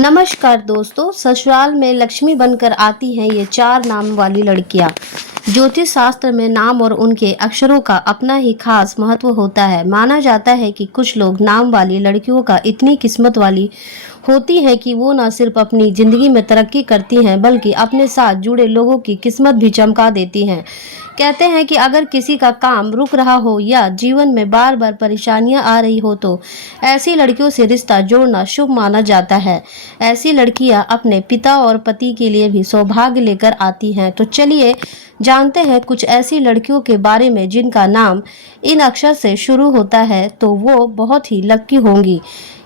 नमस्कार दोस्तों, ससुराल में लक्ष्मी बनकर आती हैं ये 4 नाम वाली लड़कियां। ज्योतिष शास्त्र में नाम और उनके अक्षरों का अपना ही खास महत्व होता है। माना जाता है कि कुछ लोग नाम वाली लड़कियों का इतनी किस्मत वाली होती हैं कि वो न सिर्फ अपनी जिंदगी में तरक्की करती हैं बल्कि अपने साथ जुड़े लोगों की किस्मत भी चमका देती हैं। कहते हैं कि अगर किसी का काम रुक रहा हो या जीवन में बार बार परेशानियां आ रही हो तो ऐसी लड़कियों से रिश्ता जोड़ना शुभ माना जाता है। ऐसी लड़कियां अपने पिता और पति के लिए भी सौभाग्य लेकर आती हैं। तो चलिए जानते हैं कुछ ऐसी लड़कियों के बारे में जिनका नाम इन अक्षर से शुरू होता है, तो वो बहुत ही लकी होंगी।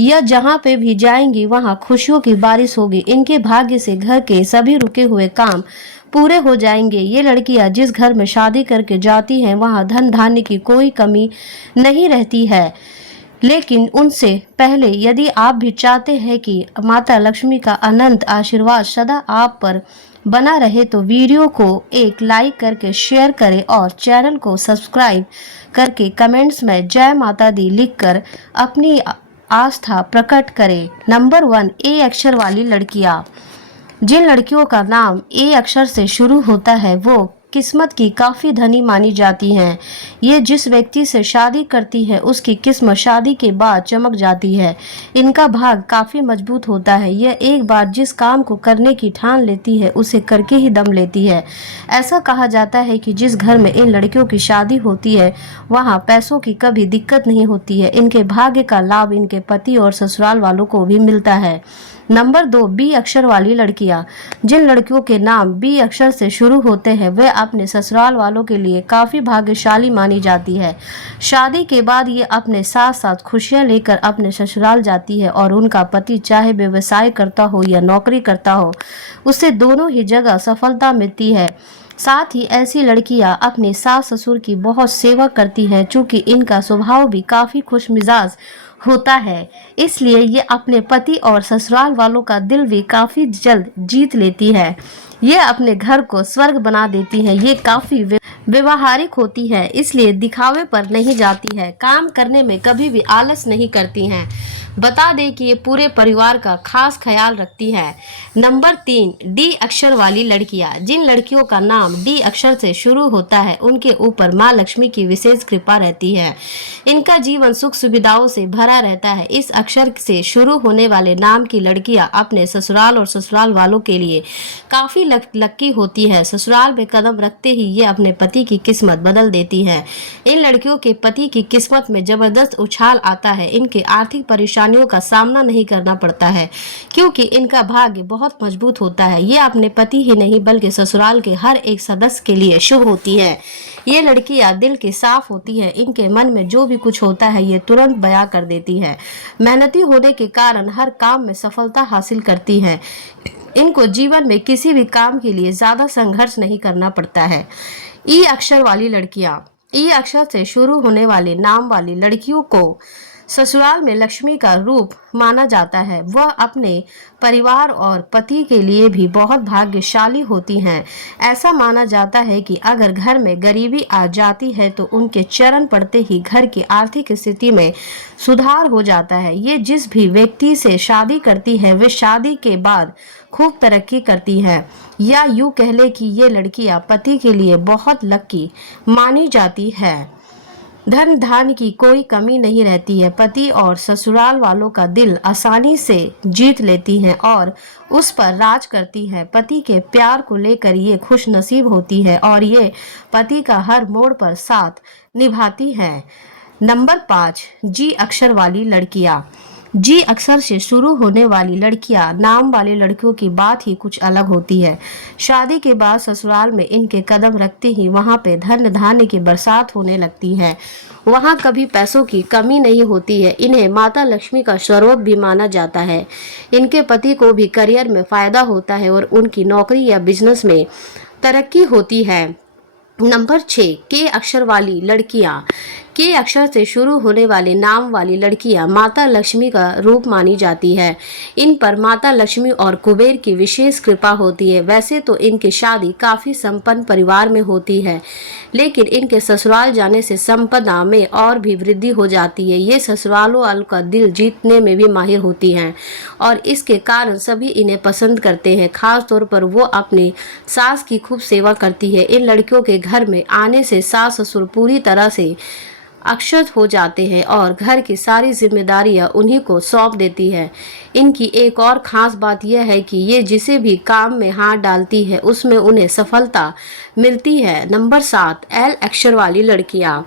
यह जहाँ पे भी जाएंगी वहाँ खुशियों की बारिश होगी। इनके भाग्य से घर के सभी रुके हुए काम पूरे हो जाएंगे। ये लड़कियां जिस घर में शादी करके जाती हैं वहाँ धन धान्य की कोई कमी नहीं रहती है। लेकिन उनसे पहले यदि आप भी चाहते हैं कि माता लक्ष्मी का अनंत आशीर्वाद सदा आप पर बना रहे तो वीडियो को एक लाइक करके शेयर करें और चैनल को सब्सक्राइब करके कमेंट्स में जय माता दी लिखकर अपनी आस्था प्रकट करें। नंबर 1, ए अक्षर वाली लड़कियां। जिन लड़कियों का नाम ए अक्षर से शुरू होता है वो किस्मत की काफी धनी मानी जाती हैं। ये जिस व्यक्ति से शादी करती है उसकी किस्मत शादी के बाद चमक जाती है। इनका भाग काफी मजबूत होता है। यह एक बार जिस काम को करने की ठान लेती है उसे करके ही दम लेती है। ऐसा कहा जाता है कि जिस घर में इन लड़कियों की शादी होती है वहाँ पैसों की कभी दिक्कत नहीं होती है। इनके भाग्य का लाभ इनके पति और ससुराल वालों को भी मिलता है। नंबर 2, बी अक्षर वाली लड़कियां। जिन लड़कियों के नाम बी अक्षर से शुरू होते हैं वे अपने ससुराल वालों के लिए काफी भाग्यशाली मानी जाती है। शादी के बाद ये अपने साथ साथ खुशियां लेकर अपने ससुराल जाती है और उनका पति चाहे व्यवसाय करता हो या नौकरी करता हो उसे दोनों ही जगह सफलता मिलती है। साथ ही ऐसी लड़कियां अपने सास ससुर की बहुत सेवा करती हैं। चूंकि इनका स्वभाव भी काफी खुश मिजाज होता है इसलिए ये अपने पति और ससुराल वालों का दिल भी काफी जल्द जीत लेती है। ये अपने घर को स्वर्ग बना देती हैं। ये काफी व्यवहारिक होती है इसलिए दिखावे पर नहीं जाती है। काम करने में कभी भी आलस नहीं करती हैं। बता दें कि ये पूरे परिवार का खास ख्याल रखती है। नंबर 3, डी अक्षर वाली लड़कियां। जिन लड़कियों का नाम डी अक्षर से शुरू होता है उनके ऊपर माँ लक्ष्मी की विशेष कृपा रहती है। इनका जीवन सुख सुविधाओं से भरा रहता है। इस अक्षर से शुरू होने वाले नाम की लड़कियां अपने ससुराल और ससुराल वालों के लिए काफी लक्की होती है। ससुराल में कदम रखते ही ये अपने पति की किस्मत बदल देती है। इन लड़कियों के पति की किस्मत में जबरदस्त उछाल आता है। इनके आर्थिक परेशानियों का सामना नहीं करना पड़ता है क्योंकि इनका भाग्य बहुत मजबूत होता है। ये अपने पति ही नहीं बल्कि ससुराल के हर एक सदस्य के लिए शुभ होती है। ये लड़कियां दिल के साफ होती है। इनके मन में जो भी कुछ होता है ये तुरंत बयां कर देती है। मेहनती होने के कारण हर काम में सफलता हासिल करती है। इनको जीवन में किसी भी काम के लिए ज्यादा संघर्ष नहीं करना पड़ता है। ई अक्षर वाली लड़कियां। ई अक्षर से शुरू होने वाले नाम वाली लड़कियों को ससुराल में लक्ष्मी का रूप माना जाता है। वह अपने परिवार और पति के लिए भी बहुत भाग्यशाली होती हैं। ऐसा माना जाता है कि अगर घर में गरीबी आ जाती है तो उनके चरण पड़ते ही घर की आर्थिक स्थिति में सुधार हो जाता है। ये जिस भी व्यक्ति से शादी करती है वे शादी के बाद खूब तरक्की करती है। या यूं कह ले कि ये लड़कियां पति के लिए बहुत लकी मानी जाती है। धन धान्य की कोई कमी नहीं रहती है। पति और ससुराल वालों का दिल आसानी से जीत लेती हैं और उस पर राज करती है। पति के प्यार को लेकर ये खुश नसीब होती है और ये पति का हर मोड़ पर साथ निभाती है। नंबर 5, जी अक्षर वाली लड़कियां। जी अक्षर से शुरू होने वाली लड़कियां नाम वाली लड़कियों की बात ही कुछ अलग होती है। शादी के बाद ससुराल में इनके कदम रखते ही वहां पे धन धान्य की बरसात होने लगती है। वहां कभी पैसों की कमी नहीं होती है। इन्हें माता लक्ष्मी का स्वरूप भी माना जाता है। इनके पति को भी करियर में फायदा होता है और उनकी नौकरी या बिजनेस में तरक्की होती है। नंबर 6, के अक्षर वाली लड़कियां। के अक्षर से शुरू होने वाले नाम वाली लड़कियां माता लक्ष्मी का रूप मानी जाती है। इन पर माता लक्ष्मी और कुबेर की विशेष कृपा होती है। वैसे तो इनकी शादी काफी संपन्न परिवार में होती है, लेकिन इनके ससुराल जाने से संपदा में और भी वृद्धि हो जाती है। ये ससुरालों वालों का दिल जीतने में भी माहिर होती हैं और इसके कारण सभी इन्हें पसंद करते हैं। खास तौर पर वो अपनी सास की खूब सेवा करती है। इन लड़कियों के घर में आने से सास ससुर पूरी तरह से अक्षत हो जाते हैं और घर की सारी जिम्मेदारियां उन्हीं को सौंप देती है। इनकी एक और खास बात यह है कि ये जिसे भी काम में हाथ डालती है उसमें उन्हें सफलता मिलती है। नंबर 7, एल अक्षर वाली लड़कियां।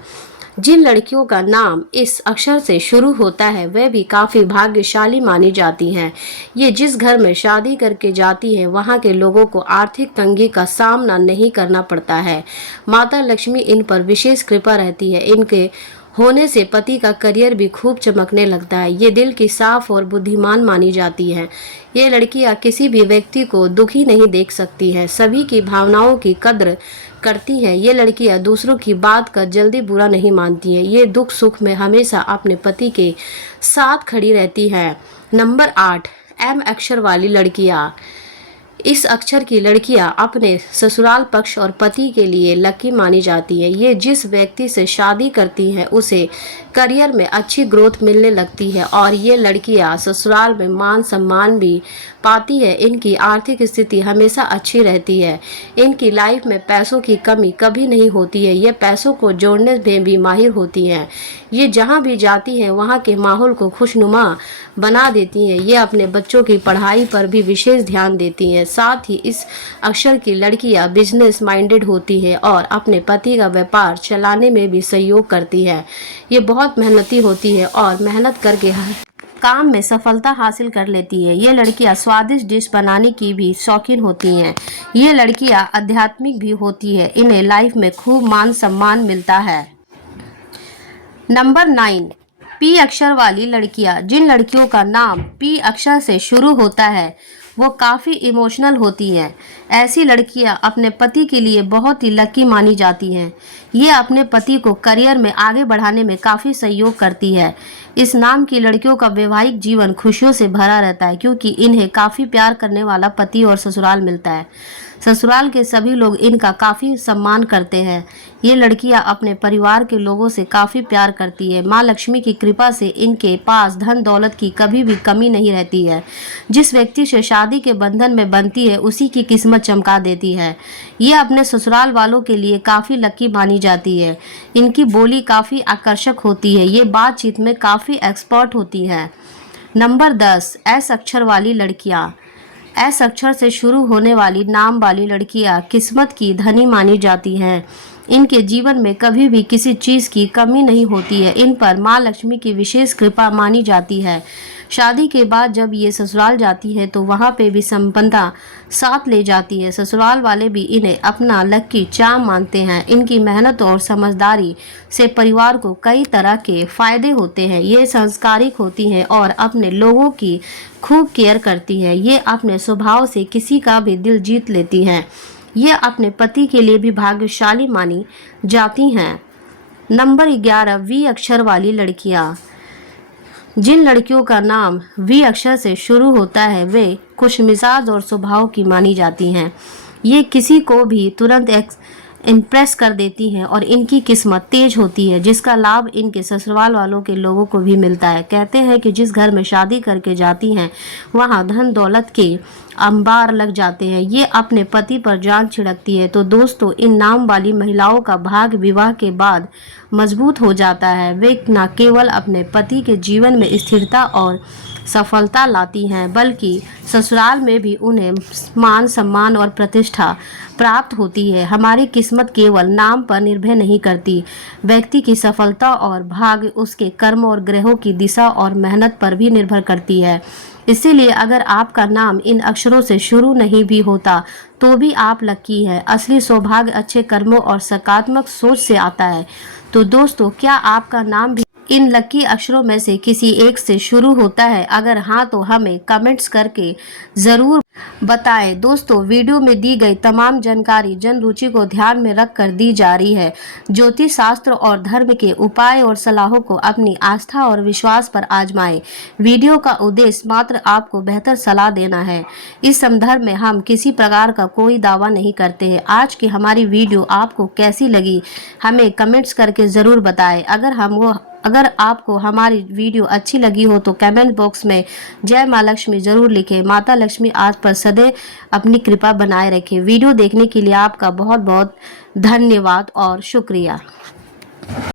जिन लड़कियों का नाम इस अक्षर से शुरू होता है वह भी काफी भाग्यशाली मानी जाती हैं। ये जिस घर में शादी करके जाती हैं वहाँ के लोगों को आर्थिक तंगी का सामना नहीं करना पड़ता है। माता लक्ष्मी इन पर विशेष कृपा रहती है। इनके होने से पति का करियर भी खूब चमकने लगता है। ये दिल की साफ और बुद्धिमान मानी जाती हैं। ये लड़कियां किसी भी व्यक्ति को दुखी नहीं देख सकती हैं, सभी की भावनाओं की कद्र करती हैं। ये लड़कियां दूसरों की बात का जल्दी बुरा नहीं मानती हैं। ये दुख सुख में हमेशा अपने पति के साथ खड़ी रहती हैं। नंबर 8, एम अक्षर वाली लड़कियां। इस अक्षर की लड़कियां अपने ससुराल पक्ष और पति के लिए लकी मानी जाती है। ये जिस व्यक्ति से शादी करती हैं उसे करियर में अच्छी ग्रोथ मिलने लगती है और ये लड़कियां ससुराल में मान सम्मान भी पाती है। इनकी आर्थिक स्थिति हमेशा अच्छी रहती है। इनकी लाइफ में पैसों की कमी कभी नहीं होती है। ये पैसों को जोड़ने में भी माहिर होती हैं। ये जहाँ भी जाती हैं वहाँ के माहौल को खुशनुमा बना देती हैं। ये अपने बच्चों की पढ़ाई पर भी विशेष ध्यान देती हैं। साथ ही इस अक्षर की लड़कियां बिजनेस माइंडेड होती है और अपने पति का व्यापार चलाने में भी सहयोग करती है। ये बहुत मेहनती होती है और मेहनत करके हर काम में सफलता हासिल कर लेती है। ये लड़कियां स्वादिष्ट डिश बनाने की भी शौकीन होती हैं। ये लड़कियां आध्यात्मिक भी होती है। इन्हें लाइफ में खूब मान सम्मान मिलता है। नंबर 9, पी अक्षर वाली लड़कियां। जिन लड़कियों का नाम पी अक्षर से शुरू होता है वो काफ़ी इमोशनल होती हैं। ऐसी लड़कियां अपने पति के लिए बहुत ही लकी मानी जाती हैं। ये अपने पति को करियर में आगे बढ़ाने में काफ़ी सहयोग करती है। इस नाम की लड़कियों का वैवाहिक जीवन खुशियों से भरा रहता है क्योंकि इन्हें काफ़ी प्यार करने वाला पति और ससुराल मिलता है। ससुराल के सभी लोग इनका काफ़ी सम्मान करते हैं। ये लड़कियां अपने परिवार के लोगों से काफ़ी प्यार करती है। माँ लक्ष्मी की कृपा से इनके पास धन दौलत की कभी भी कमी नहीं रहती है। जिस व्यक्ति से शादी के बंधन में बनती है उसी की किस्मत चमका देती है। ये अपने ससुराल वालों के लिए काफ़ी लकी मानी जाती है। इनकी बोली काफ़ी आकर्षक होती है। ये बातचीत में काफ़ी एक्सपर्ट होती है। नंबर 10, एस अक्षर वाली लड़कियाँ। एस अक्षर से शुरू होने वाली नाम वाली लड़कियां किस्मत की धनी मानी जाती हैं। इनके जीवन में कभी भी किसी चीज़ की कमी नहीं होती है। इन पर माँ लक्ष्मी की विशेष कृपा मानी जाती है। शादी के बाद जब ये ससुराल जाती है तो वहाँ पे भी संपदा साथ ले जाती है। ससुराल वाले भी इन्हें अपना लकी चार्म मानते हैं। इनकी मेहनत और समझदारी से परिवार को कई तरह के फायदे होते हैं। ये संस्कारिक होती हैं और अपने लोगों की खूब केयर करती है। ये अपने स्वभाव से किसी का भी दिल जीत लेती हैं। ये अपने पति के लिए भी भाग्यशाली मानी जाती हैं। नंबर 11, वी अक्षर वाली लड़कियां। जिन लड़कियों का नाम वी अक्षर से शुरू होता है वे खुशमिजाज और स्वभाव की मानी जाती हैं। ये किसी को भी तुरंत इम्प्रेस कर देती हैं और इनकी किस्मत तेज होती है जिसका लाभ इनके ससुराल वालों के लोगों को भी मिलता है। कहते हैं कि जिस घर में शादी करके जाती हैं वहाँ धन दौलत के अंबार लग जाते हैं। ये अपने पति पर जान छिड़कती है। तो दोस्तों, इन नाम वाली महिलाओं का भाग्य विवाह के बाद मजबूत हो जाता है। वे न केवल अपने पति के जीवन में स्थिरता और सफलता लाती हैं बल्कि ससुराल में भी उन्हें मान सम्मान और प्रतिष्ठा प्राप्त होती है। हमारी किस्मत केवल नाम पर निर्भर नहीं करती, व्यक्ति की सफलता और भाग्य उसके कर्म और ग्रहों की दिशा और मेहनत पर भी निर्भर करती है। इसीलिए अगर आपका नाम इन अक्षरों से शुरू नहीं भी होता तो भी आप लकी हैं। असली सौभाग्य अच्छे कर्मों और सकारात्मक सोच से आता है। तो दोस्तों, क्या आपका नाम भी इन लकी अक्षरों में से किसी एक से शुरू होता है? अगर हाँ तो हमें कमेंट्स करके ज़रूर बताएं। दोस्तों, वीडियो में दी गई तमाम जानकारी जन रुचि को ध्यान में रखकर दी जा रही है। ज्योतिष शास्त्र और धर्म के उपाय और सलाहों को अपनी आस्था और विश्वास पर आजमाएं। वीडियो का उद्देश्य मात्र आपको बेहतर सलाह देना है। इस संदर्भ में हम किसी प्रकार का कोई दावा नहीं करते हैं। आज की हमारी वीडियो आपको कैसी लगी, हमें कमेंट्स करके ज़रूर बताएं। अगर आपको हमारी वीडियो अच्छी लगी हो तो कमेंट बॉक्स में जय माँ लक्ष्मी जरूर लिखें। माता लक्ष्मी आप पर सदैव अपनी कृपा बनाए रखें। वीडियो देखने के लिए आपका बहुत बहुत धन्यवाद और शुक्रिया।